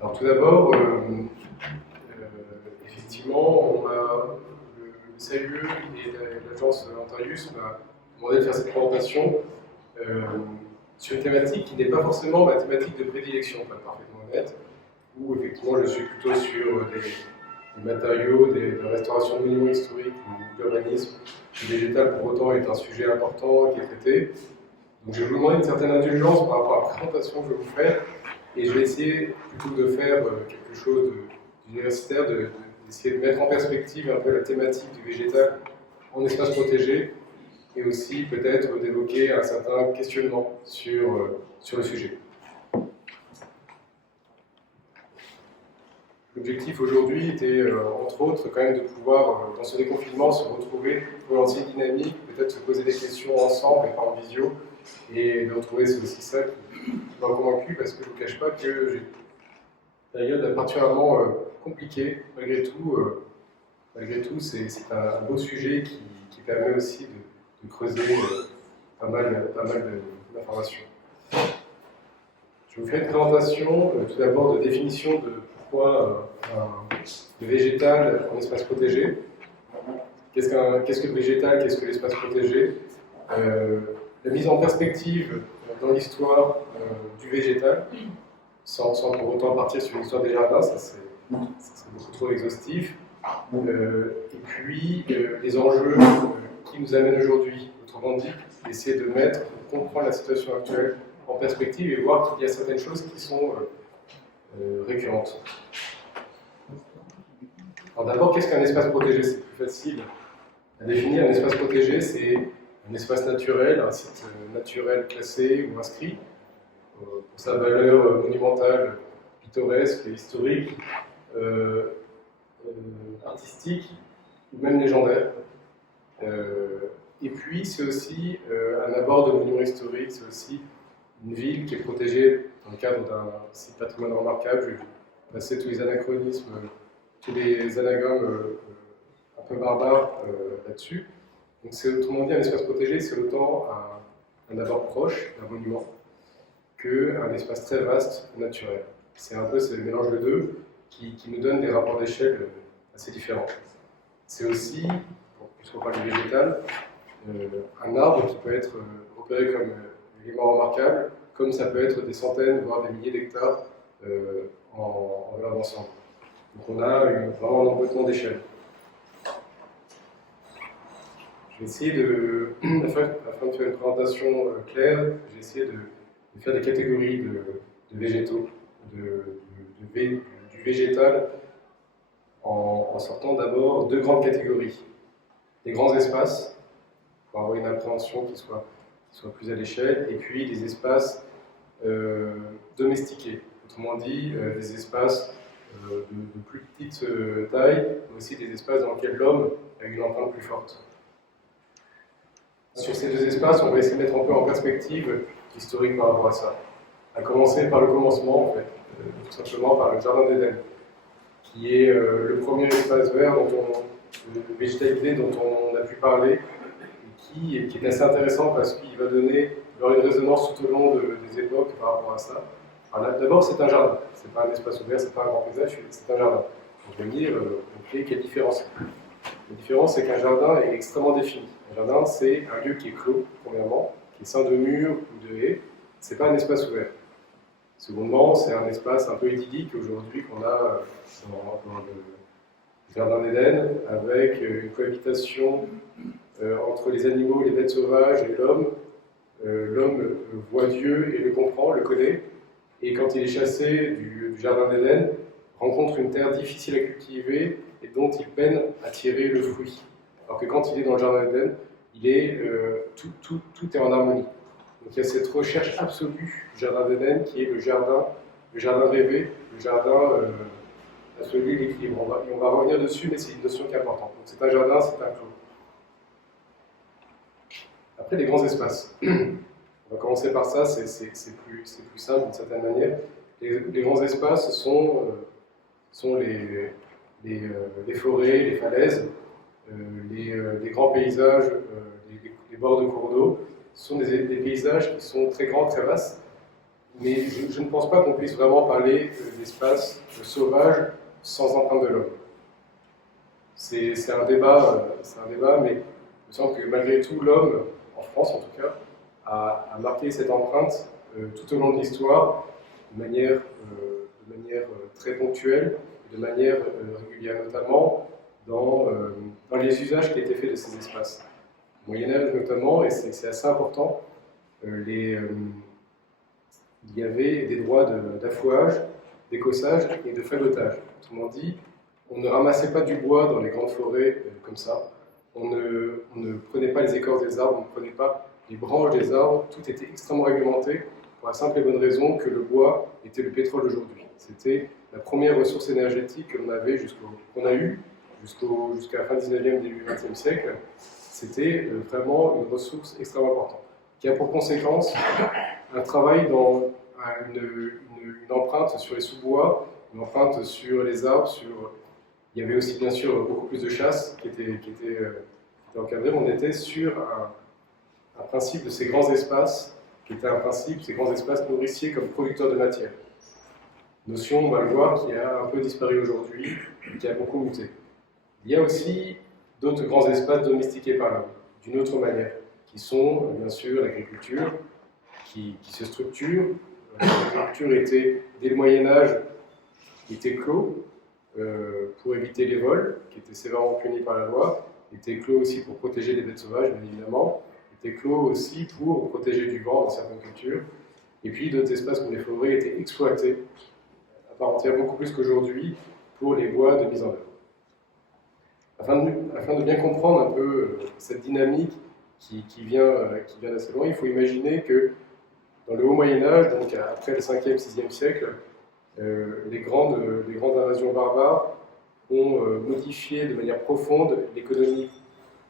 Alors tout d'abord, effectivement, le CAUE et l'agence Antarius m'a demandé de faire cette présentation sur une thématique qui n'est pas forcément ma thématique de prédilection, pour être parfaitement honnête, où effectivement je suis plutôt sur des matériaux, de restauration de monuments historiques ou d'urbanisme. Le végétal, pour autant, est un sujet important qui est traité. Donc je vais vous demander une certaine indulgence par rapport à la présentation que je vais vous faire, et je vais essayer, plutôt que de faire quelque chose d'universitaire, d'essayer de mettre en perspective un peu la thématique du végétal en espace protégé, et aussi peut-être d'évoquer un certain questionnement sur le sujet. L'objectif aujourd'hui était, entre autres, quand même de pouvoir, dans ce déconfinement, se retrouver, trouver une dynamique, peut-être se poser des questions ensemble et pas en visio, et de retrouver, c'est aussi ça qui m'a convaincu, parce que je ne vous cache pas que j'ai une période particulièrement compliquée. Malgré tout, c'est un beau sujet qui permet aussi de creuser pas mal d'informations. Je vous fais une présentation, tout d'abord, de définition de pourquoi le végétal en espace protégé. Qu'est-ce que le végétal, qu'est-ce que l'espace protégé? La mise en perspective dans l'histoire du végétal, sans pour autant partir sur l'histoire des jardins, ça serait beaucoup trop exhaustif. Et puis les enjeux qui nous amènent aujourd'hui, autrement dit, essayer de comprendre la situation actuelle en perspective et voir qu'il y a certaines choses qui sont récurrentes. Alors d'abord, qu'est-ce qu'un espace protégé? C'est plus facile à définir. Un espace protégé, c'est un espace naturel, un site naturel classé ou inscrit pour sa valeur monumentale, pittoresque, historique, artistique ou même légendaire. Et puis c'est aussi un abord de monument historique, c'est aussi une ville qui est protégée dans le cadre d'un site patrimoine remarquable. Je vais passer tous les anachronismes, tous les anagrammes un peu barbares là-dessus. Donc c'est autrement dit un espace protégé, c'est autant un abord proche d'un monument qu'un espace très vaste, naturel. C'est un peu ce mélange de deux qui nous donne des rapports d'échelle assez différents. C'est aussi, puisqu'on parle du végétal, un arbre qui peut être repéré comme élément remarquable, comme ça peut être des centaines, voire des milliers d'hectares en valeur d'ensemble. Donc on a vraiment un emboîtement d'échelle. Je vais essayer afin de faire une présentation claire, j'ai essayé de faire des catégories de végétaux, du végétal, en sortant d'abord deux grandes catégories. Des grands espaces, pour avoir une appréhension qui soit plus à l'échelle, et puis des espaces domestiqués, autrement dit des espaces de plus petite taille, mais aussi des espaces dans lesquels l'homme a une empreinte plus forte. Sur ces deux espaces, on va essayer de mettre un peu en perspective historique par rapport à ça. À commencer par le commencement, en fait, tout simplement par le Jardin d'Éden, qui est le premier espace vert de végétalité dont on a pu parler, et qui est assez intéressant parce qu'il va donner une résonance tout au long des époques par rapport à ça. D'abord, c'est un jardin, c'est pas un espace ouvert, c'est pas un grand paysage, c'est un jardin. On va dire, quelle différence? La différence, c'est qu'un jardin est extrêmement défini. Un jardin, c'est un lieu qui est clos, premièrement, qui est ceint de murs ou de haies. C'est pas un espace ouvert. Secondement, c'est un espace un peu idyllique aujourd'hui qu'on a dans le Jardin d'Éden, avec une cohabitation entre les animaux, les bêtes sauvages et l'homme. L'homme voit Dieu et le comprend, le connaît, et quand il est chassé du Jardin d'Éden, rencontre une terre difficile à cultiver et dont il peine à tirer le fruit. Alors que quand il est dans le Jardin d'Éden, tout est en harmonie. Donc il y a cette recherche absolue du Jardin d'Éden qui est le jardin rêvé, le jardin absolu, l'équilibre. On va revenir dessus, mais c'est une notion qui est importante. Donc c'est un jardin, c'est un clos. Après, les grands espaces. On va commencer par ça, c'est plus simple d'une certaine manière. Les grands espaces sont les forêts, les falaises, les grands paysages, les bords de cours d'eau. Ce sont des paysages qui sont très grands, très vastes, mais je ne pense pas qu'on puisse vraiment parler d'espace sauvage sans empreinte de l'homme. C'est un débat, mais il me semble que malgré tout, l'homme, en France en tout cas, a marqué cette empreinte tout au long de l'histoire de manière très ponctuelle, de manière régulière, notamment dans les usages qui étaient faits de ces espaces. Au Moyen-Âge notamment, et c'est assez important, il y avait des droits d'affouage, d'écossage et de fagotage. Autrement dit, on ne ramassait pas du bois dans les grandes forêts comme ça, on ne prenait pas les écorces des arbres, on ne prenait pas les branches des arbres, tout était extrêmement réglementé pour la simple et bonne raison que le bois était le pétrole d'aujourd'hui. C'était la première ressource énergétique qu'on avait qu'on a eue jusqu'à la fin 19e, début 20e siècle. C'était vraiment une ressource extrêmement importante, qui a pour conséquence un travail dans une empreinte sur les sous-bois, une empreinte sur les arbres, il y avait aussi bien sûr beaucoup plus de chasse qui était encadrée. On était sur un principe de ces grands espaces, qui était un principe, ces grands espaces nourriciers comme producteurs de matière. Notion, on va le voir, qui a un peu disparu aujourd'hui, qui a beaucoup muté. Il y a aussi d'autres grands espaces domestiqués par l'homme, d'une autre manière, qui sont bien sûr l'agriculture, qui se structure. L'agriculture était, dès le Moyen-Âge, était clos pour éviter les vols, qui étaient sévèrement punis par la loi, était clos aussi pour protéger les bêtes sauvages, bien évidemment, était clos aussi pour protéger du vent dans certaines cultures, et puis d'autres espaces comme les forêts étaient exploités à part entière, beaucoup plus qu'aujourd'hui, pour les bois de mise en œuvre. Afin de bien comprendre un peu cette dynamique qui vient d'assez loin, il faut imaginer que dans le Haut Moyen-Âge, donc après le 5e, 6e siècle, les grandes invasions barbares ont modifié de manière profonde l'économie,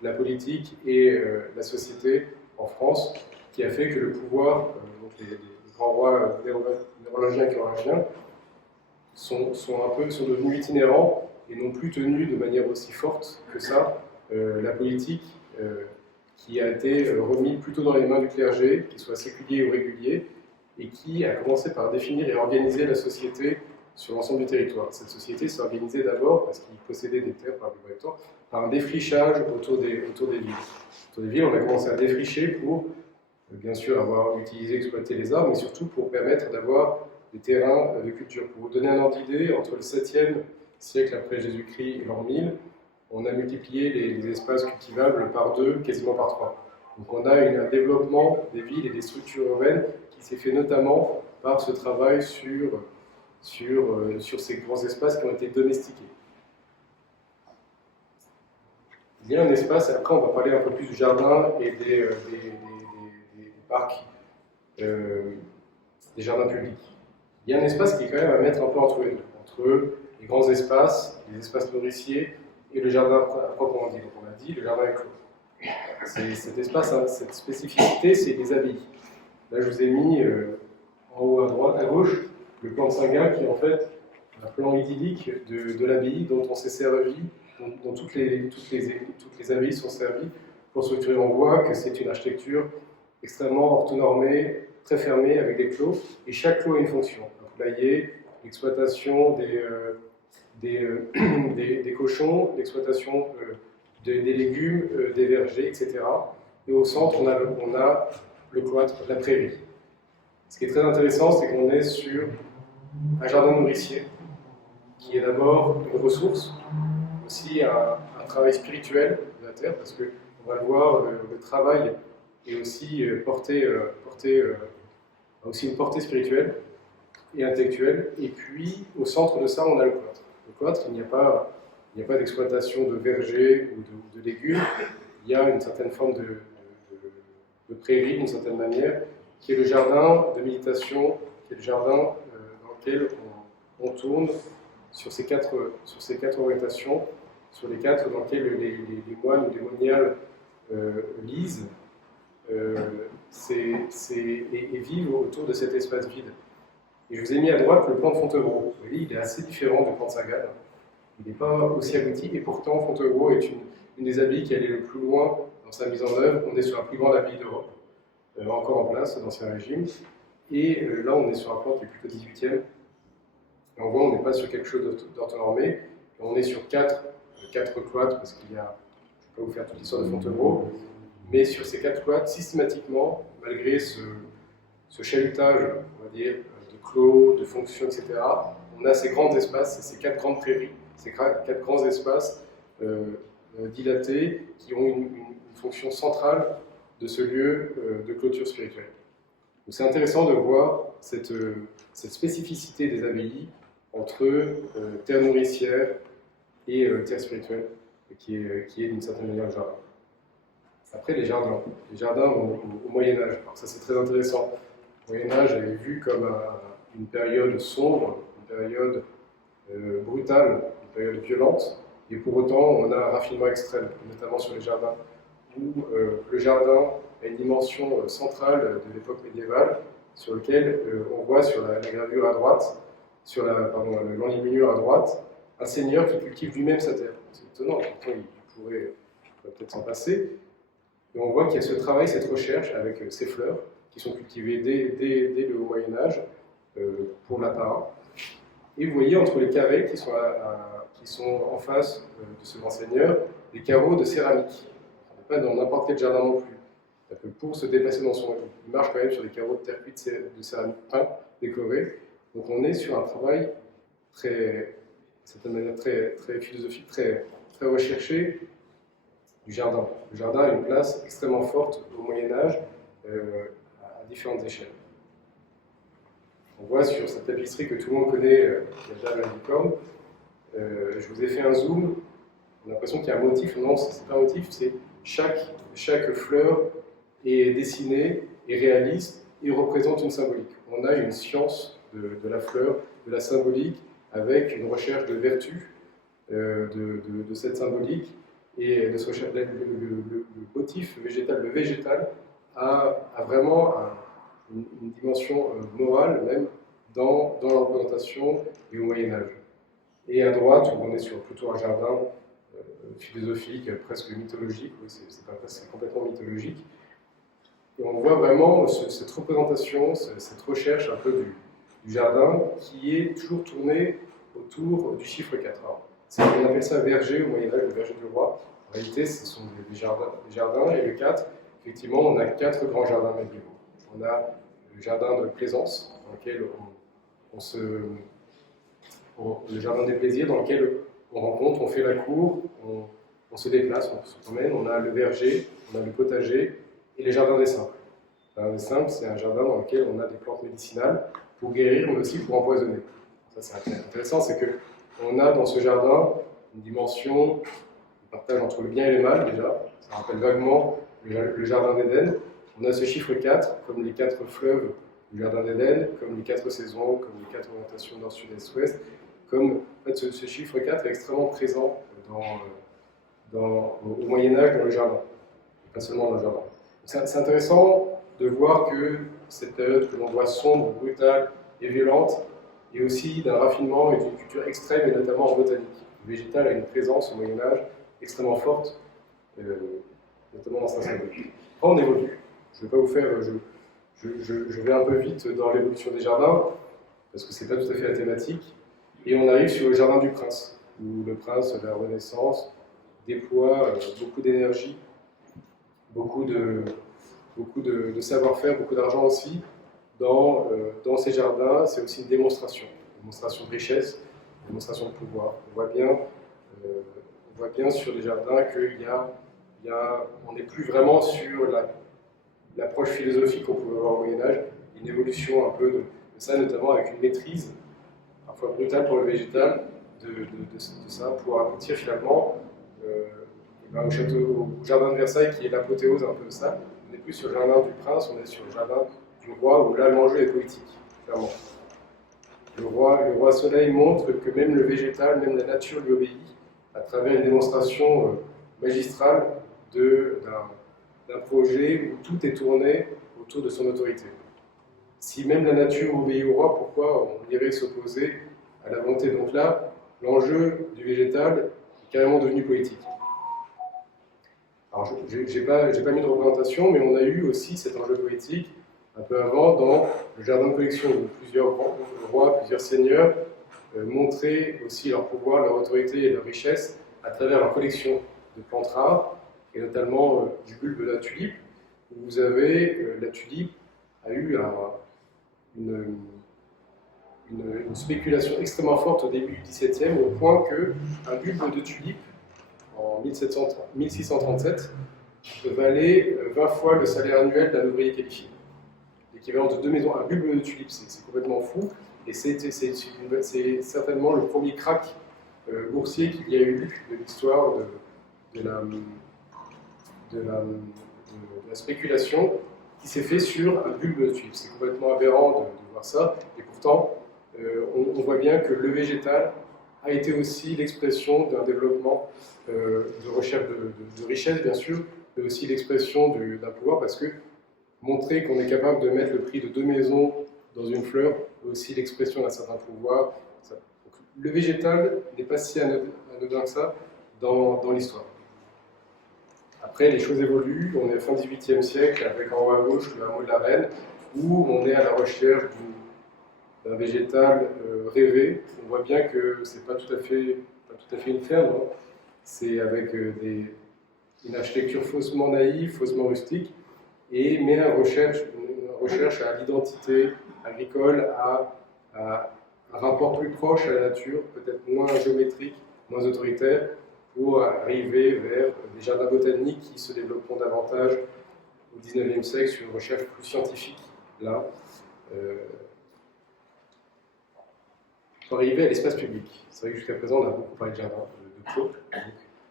la politique et la société en France, qui a fait que le pouvoir, donc les grands rois néologiens et carolingiens, sont devenus itinérants et n'ont plus tenu de manière aussi forte que ça la politique qui a été remise plutôt dans les mains du clergé, qu'il soit séculier ou régulier, et qui a commencé par définir et organiser la société sur l'ensemble du territoire. Cette société s'est organisée d'abord, parce qu'ils possédaient des terres par le territoire, par un défrichage autour des villes. Autour des villes, on a commencé à défricher pour, bien sûr, avoir utilisé, exploité les arbres, mais surtout pour permettre d'avoir des terrains de culture. Pour vous donner un ordre d'idée, entre le 7e siècle après Jésus-Christ et l'an 1000, on a multiplié les espaces cultivables par 2, quasiment par 3. Donc on a un développement des villes et des structures urbaines qui s'est fait notamment par ce travail sur ces grands espaces qui ont été domestiqués. Il y a un espace, et après on va parler un peu plus du jardin et des parcs, des jardins publics. Il y a un espace qui est quand même à mettre un peu entre les deux, entre les grands espaces, les espaces nourriciers et le jardin à proprement dit. Donc on a dit, le jardin est clos. Cet espace, cette spécificité, c'est les abbayes. Là, je vous ai mis en haut à droite, à gauche, le plan de Saint-Gall, qui est en fait un plan idyllique de l'abbaye dont on s'est servi, dont toutes les abbayes sont servies pour structurer. On voit que c'est une architecture extrêmement orthonormée, très fermée, avec des clos, et chaque clos a une fonction. Un poulailler, l'exploitation des cochons, l'exploitation des légumes, des vergers, etc. Et au centre, on a le cloître, la prairie. Ce qui est très intéressant, c'est qu'on est sur un jardin nourricier, qui est d'abord une ressource, aussi un travail spirituel de la terre, parce qu'on va le voir, le travail est aussi aussi une portée spirituelle et intellectuelle. Et puis, au centre de ça, on a le cloître. Le cloître, il n'y a pas d'exploitation de vergers ou de légumes, il y a une certaine forme de prairie, d'une certaine manière, qui est le jardin de méditation, qui est le jardin dans lequel on tourne sur ces quatre orientations, sur les quatre dans lesquelles les moines ou les moniales lisent et vivent autour de cet espace vide. Et je vous ai mis à droite le plan de Fontevraud. Vous voyez, il est assez différent du plan de Saint-Gall. Il n'est pas aussi abouti, et pourtant Fontevraud est une des abbayes qui allait le plus loin dans sa mise en œuvre. On est sur la plus grande abbaye d'Europe, encore en place, d'Ancien Régime. Et là, on est sur un plan qui est plutôt 18e. Et on voit, on n'est pas sur quelque chose d'orthonormé. On est sur quatre cloîtres, parce qu'il y a, je ne vais pas vous faire toute l'histoire de Fontevraud, mais sur ces 4 cloîtres, systématiquement, malgré ce chalutage, on va dire, de clos, de fonctions, etc., on a ces grands espaces, ces 4 grandes prairies, ces 4 grands espaces dilatés qui ont une fonction centrale de ce lieu de clôture spirituelle. Donc c'est intéressant de voir cette spécificité des abbayes entre terre nourricière et terre spirituelle, qui est d'une certaine manière le jardin. Après, les jardins au Moyen-Âge. Alors ça, c'est très intéressant. Le Moyen-Âge est vu comme une période sombre, une période brutale, une période violente, et pour autant, on a un raffinement extrême, notamment sur les jardins, où le jardin a une dimension centrale de l'époque médiévale, sur lequel on voit sur la gravure à droite, sur l'enluminure à droite, un seigneur qui cultive lui-même sa terre. C'est étonnant, pourtant il pourrait peut-être s'en passer. Et on voit qu'il y a ce travail, cette recherche avec ces fleurs qui sont cultivées dès le Moyen-Âge pour l'apparat. Et vous voyez entre les carrés qui sont en face de ce grand seigneur, des carreaux de céramique. On n'est pas dans n'importe quel jardin non plus. Pour se déplacer dans son... Il marche quand même sur des carreaux de terre cuite de céramique peint, décorés. Donc on est sur un travail de certaine manière très philosophique, très recherché du jardin. Le jardin a une place extrêmement forte au Moyen-Âge à différentes échelles. On voit sur cette tapisserie que tout le monde connaît, la Dame à la licorne. Je vous ai fait un zoom. On a l'impression qu'il y a un motif. Non, ce n'est pas un motif, c'est chaque fleur est dessinée, est réaliste et représente une symbolique. On a une science de la fleur, de la symbolique, avec une recherche de vertu de cette symbolique et de ce recherche. Le motif végétal, le végétal a vraiment une dimension morale même dans la représentation et au Moyen-Âge. Et à droite, où on est sur plutôt un jardin philosophique, presque mythologique, oui, c'est complètement mythologique. Et on voit vraiment cette représentation, cette recherche un peu du jardin qui est toujours tournée autour du chiffre 4. On appelle ça verger au Moyen-Âge, le verger du roi. En réalité, ce sont des jardins, et le 4, effectivement, on a 4 grands jardins médiévaux. On a le jardin de plaisance, dans lequel le jardin des plaisirs, dans lequel on rencontre, on fait la cour, on se déplace, on se promène. On a le verger, on a le potager et les jardins des simples. Le jardin des simples, c'est un jardin dans lequel on a des plantes médicinales pour guérir, mais aussi pour empoisonner. Ça, c'est intéressant, c'est qu'on a dans ce jardin une dimension de partage entre le bien et le mal, déjà. Ça rappelle vaguement le jardin d'Éden. On a ce chiffre 4, comme les 4 fleuves du jardin d'Éden, comme les 4 saisons, comme les 4 orientations nord, sud, est, ouest. Comme en fait, ce chiffre 4 est extrêmement présent au Moyen-Âge dans le jardin, et pas seulement dans le jardin. C'est intéressant de voir que cette période que l'on voit sombre, brutale et violente est aussi d'un raffinement et d'une culture extrême, et notamment en botanique. Le végétal a une présence au Moyen-Âge extrêmement forte, notamment dans sa symbolique. Après, on évolue. Je ne vais pas vous faire... Je vais un peu vite dans l'évolution des jardins, parce que ce n'est pas tout à fait la thématique. Et on arrive sur le jardin du prince, où le prince de la Renaissance déploie beaucoup d'énergie, beaucoup de savoir-faire, beaucoup d'argent aussi dans ces jardins. C'est aussi une démonstration de richesse, une démonstration de pouvoir. On voit bien sur les jardins qu'on n'est plus vraiment sur l'approche philosophique qu'on pouvait avoir au Moyen-Âge, une évolution un peu de ça, notamment avec une maîtrise parfois brutale pour le végétal de ça, pour aboutir finalement au jardin de Versailles, qui est l'apothéose un peu de ça. On n'est plus sur le jardin du prince, on est sur le jardin du roi, où là l'enjeu est politique, clairement. Le roi Soleil montre que même le végétal, même la nature lui obéit, à travers une démonstration magistrale d'un projet où tout est tourné autour de son autorité. Si même la nature obéit au roi, pourquoi on irait s'opposer à la volonté? Donc là, l'enjeu du végétal est carrément devenu politique. Alors, je n'ai pas mis de représentation, mais on a eu aussi cet enjeu politique un peu avant, dans le jardin de collection, où plusieurs rois, plusieurs seigneurs montraient aussi leur pouvoir, leur autorité et leur richesse à travers leur collection de plantes rares, et notamment du bulbe de la tulipe, où vous avez la tulipe a eu une spéculation extrêmement forte au début du XVIIe, au point qu'un bulbe de tulipe, en 1637, valait 20 fois le salaire annuel d'un ouvrier qualifié. L'équivalent de 2 maisons. Un bulbe de tulipe, c'est complètement fou, et c'est certainement le premier crack boursier qu'il y a eu de l'histoire de la spéculation qui s'est fait sur un bulbe de tulipe. C'est complètement aberrant de voir ça, et pourtant, on voit bien que le végétal a été aussi l'expression d'un développement de recherche de richesse, bien sûr, mais aussi l'expression d'un pouvoir, parce que montrer qu'on est capable de mettre le prix de 2 maisons dans une fleur, est aussi l'expression d'un certain pouvoir. Donc, le végétal n'est pas si anodin que ça dans l'histoire. Après, les choses évoluent. On est fin 18e siècle, avec en haut à gauche le hameau de la Reine, où on est à la recherche d'un végétal rêvé. On voit bien que c'est pas tout à fait une ferme, hein. C'est avec une architecture faussement naïve, faussement rustique, mais une recherche à l'identité agricole, à un rapport plus proche à la nature, peut-être moins géométrique, moins autoritaire, pour arriver vers des jardins botaniques qui se développeront davantage au XIXe siècle sur une recherche plus scientifique. Là, pour arriver à l'espace public. C'est vrai que jusqu'à présent, on a beaucoup parlé de jardin, de clos.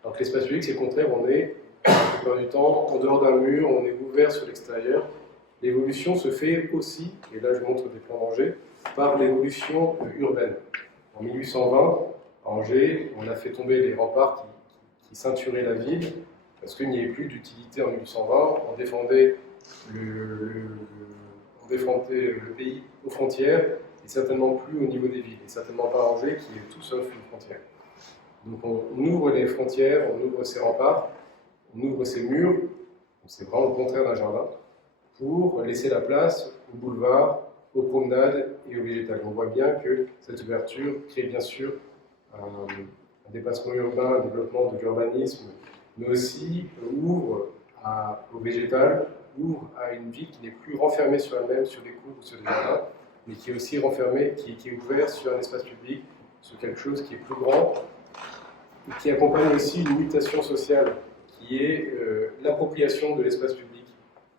Donc l'espace public, c'est le contraire, on est, la plupart du temps, en dehors d'un mur, on est ouvert sur l'extérieur. L'évolution se fait aussi, et là je montre des plans d'Angers, par l'évolution urbaine. En 1820, à Angers, on a fait tomber les remparts qui ceinturaient la ville, parce qu'il n'y avait plus d'utilité en 1820. On défendait le pays aux frontières, et certainement plus au niveau des villes, et certainement pas Angers, qui est tout sauf une frontière. Donc on ouvre les frontières, on ouvre ces remparts, on ouvre ces murs, c'est vraiment le contraire d'un jardin, pour laisser la place au boulevard, aux promenades et au végétal. On voit bien que cette ouverture crée bien sûr un dépassement urbain, un développement de l'urbanisme, mais aussi ouvre au végétal, ouvre à une vie qui n'est plus renfermée sur elle-même, sur des cours ou sur des jardins, mais qui est aussi renfermée, qui est ouvert sur un espace public, sur quelque chose qui est plus grand, et qui accompagne aussi une mutation sociale, qui est l'appropriation de l'espace public.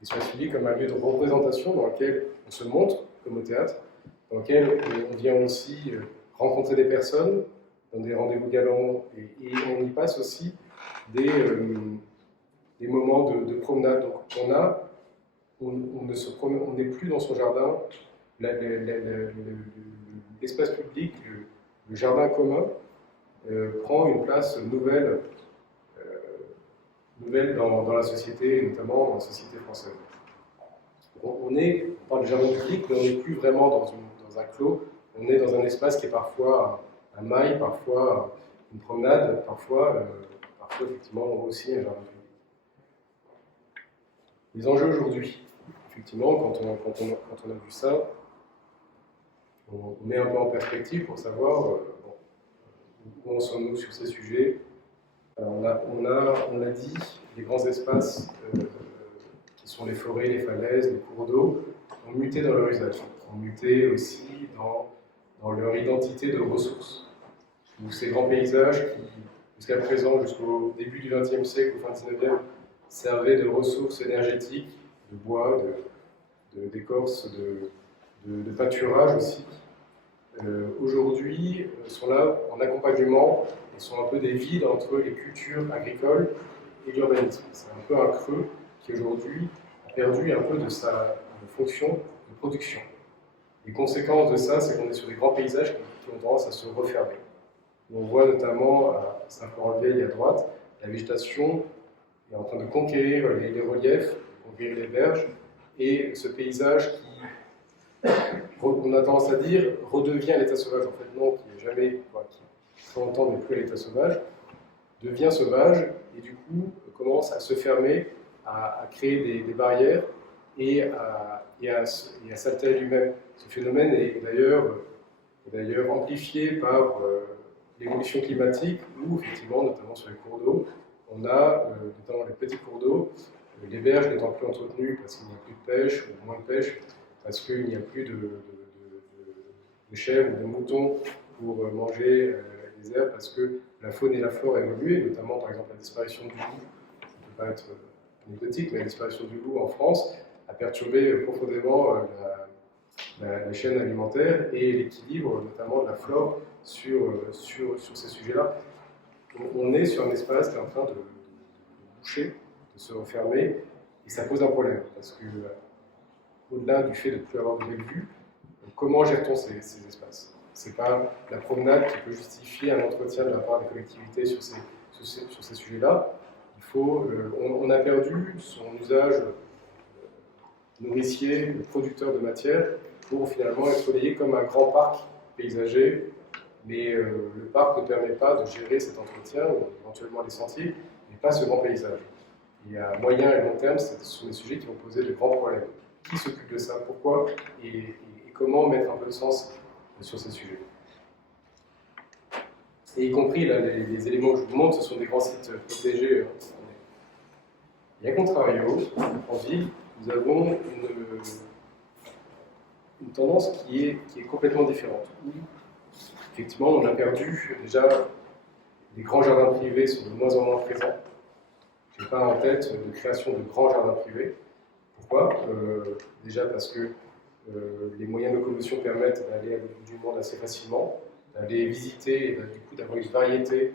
L'espace public comme un lieu de représentation dans lequel on se montre, comme au théâtre, dans lequel on vient aussi rencontrer des personnes, dans des rendez-vous galants, et on y passe aussi des moments de promenade. Donc on n'est plus dans son jardin, l'espace public, le jardin commun, prend une place nouvelle dans la société, notamment dans la société française. On parle de jardin public, mais on n'est plus vraiment dans un clos, on est dans un espace qui est parfois un mail, parfois une promenade, parfois effectivement aussi un jardin public. Les enjeux aujourd'hui, effectivement, quand on a vu ça, on met un peu en perspective pour savoir où en sommes-nous sur ces sujets. On l'a dit, les grands espaces qui sont les forêts, les falaises, les cours d'eau, ont muté dans leur usage, ont muté aussi dans leur identité de ressources. Donc ces grands paysages qui, jusqu'à présent, jusqu'au début du XXe siècle, au fin XIXe, servaient de ressources énergétiques, de bois, d'écorce, de pâturage aussi, aujourd'hui sont là en accompagnement et sont un peu des vides entre les cultures agricoles et l'urbanisme. C'est un peu un creux qui aujourd'hui a perdu un peu de sa fonction de production. Les conséquences de ça, c'est qu'on est sur des grands paysages qui ont tendance à se refermer. On voit notamment à Saint-Florent-de-Vieille à droite, la végétation est en train de conquérir les reliefs, de conquérir les berges, et ce paysage qui, on a tendance à dire, redevient l'état sauvage. En fait, non, qui est jamais, qui très longtemps n'est plus à l'état sauvage, devient sauvage et du coup commence à se fermer, à créer des barrières et à s'altérer lui-même. Ce phénomène est d'ailleurs amplifié par l'évolution climatique, où effectivement, notamment sur les cours d'eau, on a, dans les petits cours d'eau, les berges n'étant plus entretenues parce qu'il n'y a plus de pêche, ou moins de pêche, parce qu'il n'y a plus de chèvres ou de moutons pour manger les herbes, parce que la faune et la flore a évolué, notamment par exemple la disparition du loup, ça ne peut pas être anecdotique, mais la disparition du loup en France a perturbé profondément la chaîne alimentaire et l'équilibre, notamment de la flore, sur ces sujets-là. On est sur un espace qui est en train de boucher, de se refermer, et ça pose un problème, parce que au-delà du fait de ne plus avoir de belle vue, comment gère-t-on ces espaces? Ce n'est pas la promenade qui peut justifier un entretien de la part des collectivités sur ces sujets-là. On a perdu son usage nourricier, producteur de matière, pour finalement être relayé comme un grand parc paysager, mais le parc ne permet pas de gérer cet entretien, ou éventuellement les sentiers, mais pas ce grand paysage. Et à moyen et long terme, ce sont des sujets qui vont poser de grands problèmes. Qui s'occupe de ça? Pourquoi? Et comment mettre un peu de sens sur ces sujets? Et y compris, là, les éléments que je vous montre, ce sont des grands sites protégés. Et à contrario, en ville, nous avons une tendance qui est complètement différente. Effectivement, on a perdu déjà, les grands jardins privés sont de moins en moins présents. Je n'ai pas en tête de création de grands jardins privés. Pourquoi? Déjà parce que les moyens de locomotion permettent d'aller à bout du monde assez facilement, d'aller visiter et du coup d'avoir une variété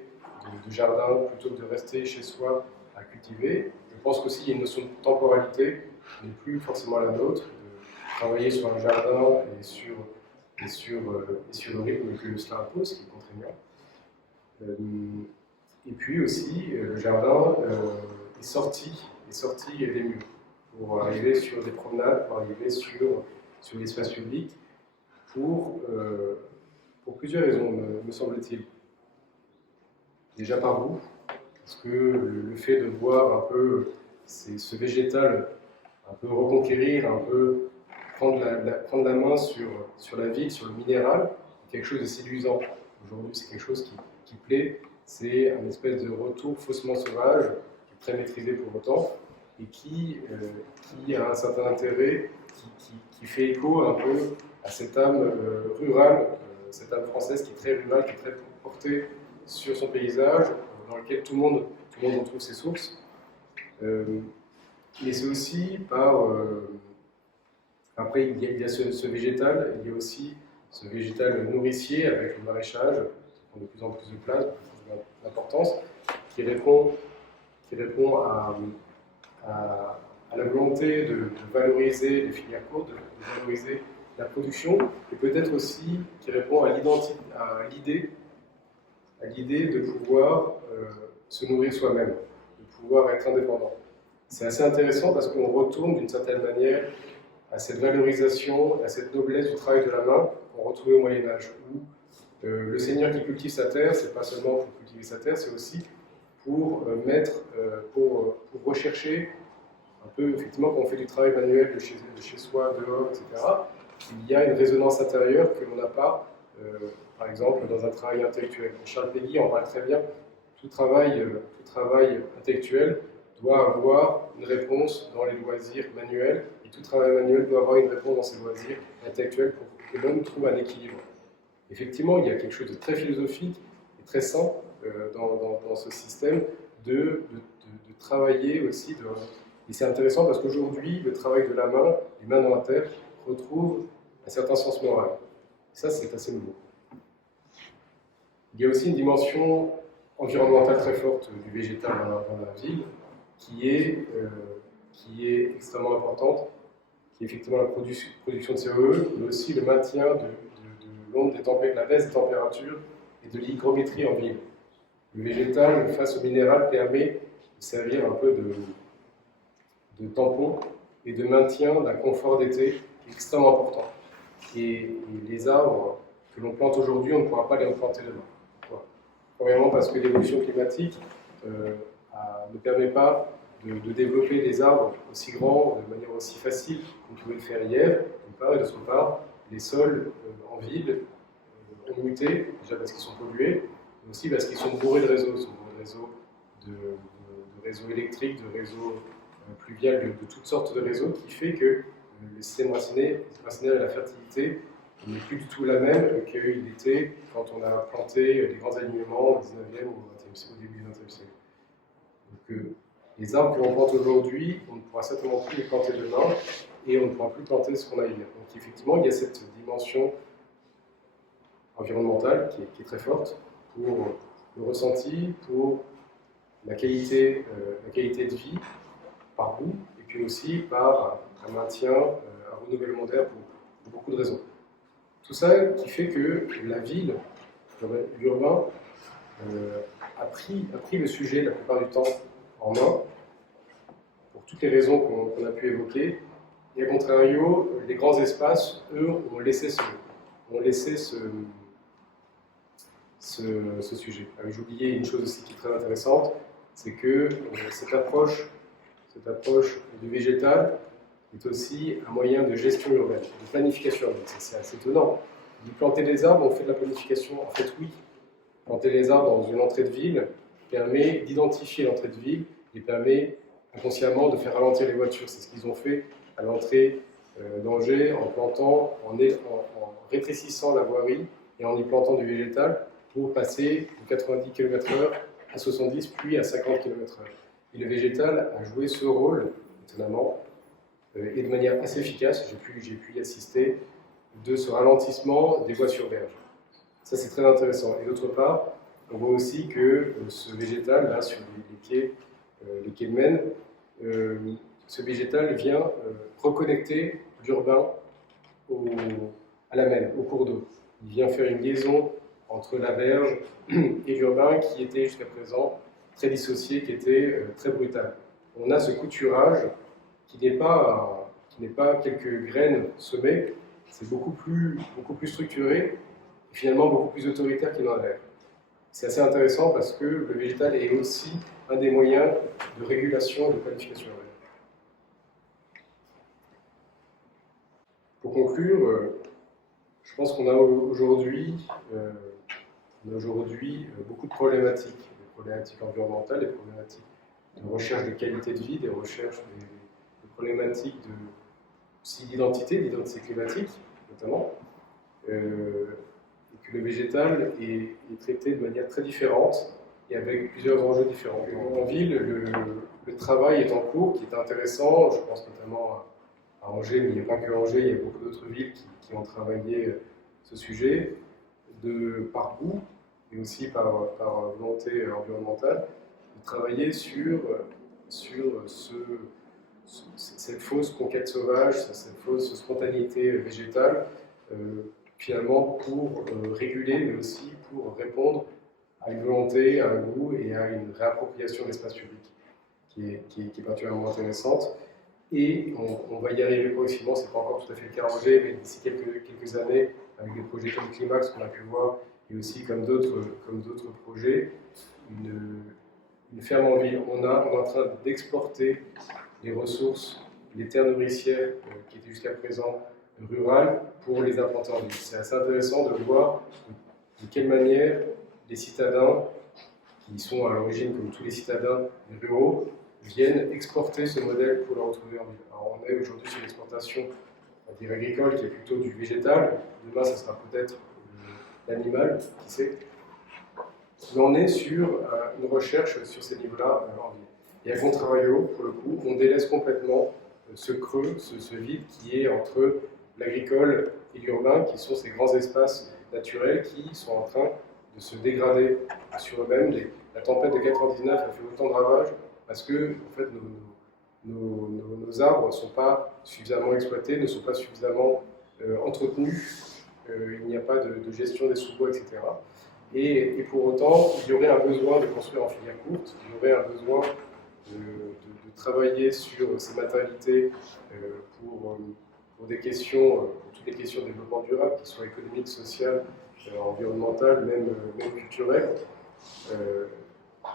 de jardins plutôt que de rester chez soi à cultiver. Je pense qu'aussi il y a une notion de temporalité qui n'est plus forcément la nôtre, de travailler sur un jardin et sur le rythme que cela impose, qui est contraignant. Et puis aussi, le jardin est sorti des murs pour arriver sur des promenades, pour arriver sur l'espace public, pour plusieurs raisons, me semble-t-il. Déjà par vous, parce que le fait de voir un peu ce végétal un peu reconquérir, un peu prendre la main sur la ville, sur le minéral, c'est quelque chose de séduisant. Aujourd'hui, c'est quelque chose qui plaît. C'est un espèce de retour faussement sauvage, qui est très maîtrisé pour autant, et qui a un certain intérêt, qui fait écho un peu à cette âme rurale, cette âme française qui est très rurale, qui est très portée sur son paysage, dans lequel tout le monde retrouve ses sources. Mais c'est aussi après, il y a ce végétal, il y a aussi ce végétal nourricier avec le maraîchage, qui prend de plus en plus de place, de plus en plus d'importance, qui répond à la volonté de valoriser les filières courtes, de valoriser la production, et peut-être aussi qui répond à l'idée de pouvoir se nourrir soi-même, de pouvoir être indépendant. C'est assez intéressant parce qu'on retourne d'une certaine manière à cette valorisation, à cette noblesse du travail de la main qu'on retrouvait au Moyen-Âge, où le seigneur qui cultive sa terre, c'est pas seulement pour cultiver sa terre, c'est aussi pour pour rechercher un peu, effectivement, quand on fait du travail manuel de chez soi, dehors, etc., il y a une résonance intérieure que l'on n'a pas, par exemple, dans un travail intellectuel. Charles Péguy en parle très bien. Tout travail intellectuel doit avoir une réponse dans les loisirs manuels, et tout travail manuel doit avoir une réponse dans ses loisirs intellectuels pour que l'homme trouve un équilibre. Effectivement, il y a quelque chose de très philosophique et très sain dans ce système de travailler aussi. Et c'est intéressant parce qu'aujourd'hui, le travail de la main, les mains dans la terre, retrouve un certain sens moral. Et ça, c'est assez nouveau. Il y a aussi une dimension environnementale très forte du végétal dans la ville, qui est extrêmement importante, qui est effectivement la production de CO2, mais aussi le maintien de la baisse des températures et de l'hygrométrie en ville. Le végétal, face au minéral, permet de servir un peu de tampon et de maintien d'un confort d'été extrêmement important. Et les arbres que l'on plante aujourd'hui, on ne pourra pas les replanter demain. Pourquoi? Premièrement parce que l'évolution climatique ne permet pas de développer des arbres aussi grands, de manière aussi facile qu'on pouvait le faire hier, d'une part, et d'autre part, les sols en ville ont muté, déjà parce qu'ils sont pollués, mais aussi parce qu'ils sont bourrés de réseaux. Ils sont bourrés de réseaux, de réseaux électriques, de réseaux pluviales, de toutes sortes de réseaux, qui fait que le système racinaire et la fertilité n'est plus du tout la même qu'il était quand on a planté les grands alignements au 19e ou au début du 20e siècle. Donc, les arbres que l'on plante aujourd'hui, on ne pourra certainement plus les planter demain, et on ne pourra plus planter ce qu'on a hier. Donc effectivement, il y a cette dimension environnementale qui est très forte pour le ressenti, pour la qualité de vie, par goût, et puis aussi par un maintien, un renouvellement d'air pour beaucoup de raisons. Tout ça qui fait que la ville, l'urbain, a pris le sujet la plupart du temps en main, pour toutes les raisons qu'on a pu évoquer, et à contrario, les grands espaces, eux, ont laissé ce sujet. J'ai oublié une chose aussi qui est très intéressante, c'est que cette approche du végétal est aussi un moyen de gestion urbaine, de planification urbaine. C'est assez étonnant. De planter des arbres, on fait de la planification. En fait, oui. Planter les arbres dans une entrée de ville permet d'identifier l'entrée de ville et permet inconsciemment de faire ralentir les voitures. C'est ce qu'ils ont fait à l'entrée d'Angers en plantant, en rétrécissant la voirie et en y plantant du végétal pour passer de 90 km/h à 70 puis à 50 km/h. Et le végétal a joué ce rôle, étonnamment, et de manière assez efficace, j'ai pu y assister, de ce ralentissement des voies sur berge. Ça, c'est très intéressant. Et d'autre part, on voit aussi que ce végétal, là, sur les quais de Maine, ce végétal vient reconnecter l'urbain à la Maine, au cours d'eau. Il vient faire une liaison entre la berge et l'urbain qui était jusqu'à présent très dissocié, qui était très brutal. On a ce couturage qui n'est pas quelques graines semées, c'est beaucoup plus structuré, et finalement beaucoup plus autoritaire qu'il n'en a l'air. C'est assez intéressant parce que le végétal est aussi un des moyens de régulation et de planification urbaine. Pour conclure, je pense qu'on a aujourd'hui beaucoup de problématiques, des problématiques environnementales, des problématiques de recherche de qualité de vie, des problématiques aussi d'identité climatique, notamment, et que le végétal est traité de manière très différente et avec plusieurs enjeux différents. En ville, le travail est en cours, qui est intéressant, je pense notamment à Angers, mais il n'y a pas que Angers, il y a beaucoup d'autres villes qui ont travaillé ce sujet, par goût, et aussi par volonté environnementale, de travailler sur cette fausse conquête sauvage, cette fausse spontanéité végétale, finalement pour réguler, mais aussi pour répondre à une volonté, à un goût et à une réappropriation de l'espace public qui est particulièrement intéressante. Et on va y arriver progressivement, c'est pas encore tout à fait le cas à Angers, mais d'ici quelques années, avec des projets comme Climax qu'on a pu voir, et aussi comme d'autres projets, une ferme en ville. On est en train d'exporter les ressources, les terres nourricières qui étaient jusqu'à présent rurales pour les implanter en ville. C'est assez intéressant de voir de quelle manière les citadins, qui sont à l'origine comme tous les citadins ruraux, viennent exporter ce modèle pour le retrouver en ville. Alors on est aujourd'hui sur l'exportation agricole qui est plutôt du végétal, demain ça sera peut-être l'animal, qui sait. Mais on est sur une recherche sur ces niveaux-là en ville. Et à contrario, pour le coup, on délaisse complètement ce creux, ce vide qui est entre l'agricole et l'urbain, qui sont ces grands espaces naturels qui sont en train de se dégrader sur eux-mêmes. La tempête de 99 a fait autant de ravages parce que en fait, nos arbres ne sont pas suffisamment exploités, ne sont pas suffisamment entretenus, il n'y a pas de gestion des sous-bois, etc. Et pour autant, il y aurait un besoin de construire en filière courte, il y aurait un besoin de travailler sur ces matérialités pour des questions, pour toutes les questions de développement durable, qui soient économiques, sociales, environnementales, même culturelles.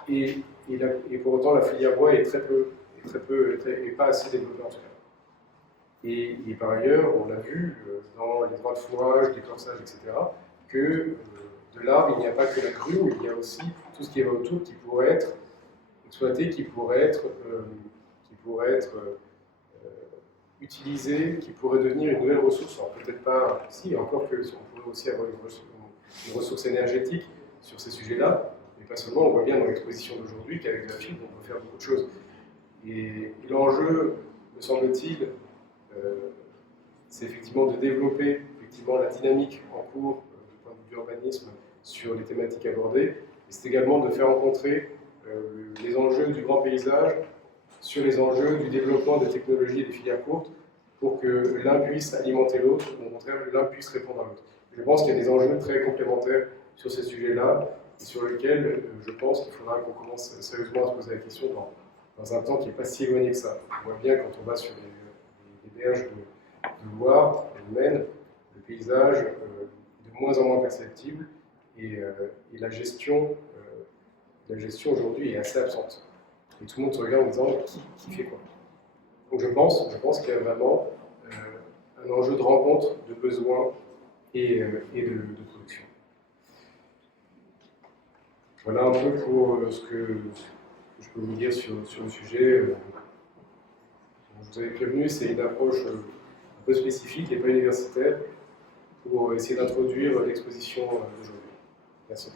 Et pour autant, la filière bois est très peu et pas assez développé en tout cas. Et par ailleurs, on l'a vu dans les droits de fourrage, des corsages, etc., que de l'arbre, il n'y a pas que la grue, il y a aussi tout ce qui va autour qui pourrait être exploité, qui pourrait être utilisé, qui pourrait devenir une nouvelle ressource. Alors peut-être pas ici, encore que on pourrait aussi avoir une ressource énergétique sur ces sujets-là, mais pas seulement. On voit bien dans l'exposition d'aujourd'hui qu'avec de la fibre, on peut faire beaucoup de choses. Et l'enjeu, me semble-t-il, c'est effectivement de développer effectivement la dynamique en cours du point de vue d'urbanisme sur les thématiques abordées, et c'est également de faire rencontrer les enjeux du grand paysage sur les enjeux du développement des technologies et des filières courtes pour que l'un puisse alimenter l'autre, ou au contraire l'un puisse répondre à l'autre. Je pense qu'il y a des enjeux très complémentaires sur ces sujets-là, et sur lesquels je pense qu'il faudra qu'on commence sérieusement à se poser la question dans un temps qui n'est pas si éloigné que ça. On voit bien quand on va sur les berges de Loire, de Maine, le paysage est de moins en moins perceptible, et la gestion aujourd'hui est assez absente. Et tout le monde se regarde en disant qui fait quoi. Donc je pense qu'il y a vraiment un enjeu de rencontre, de besoins et de production. Voilà un peu pour ce que je peux vous dire sur le sujet. Je vous avais prévenu, c'est une approche un peu spécifique et pas universitaire pour essayer d'introduire l'exposition d'aujourd'hui. Merci.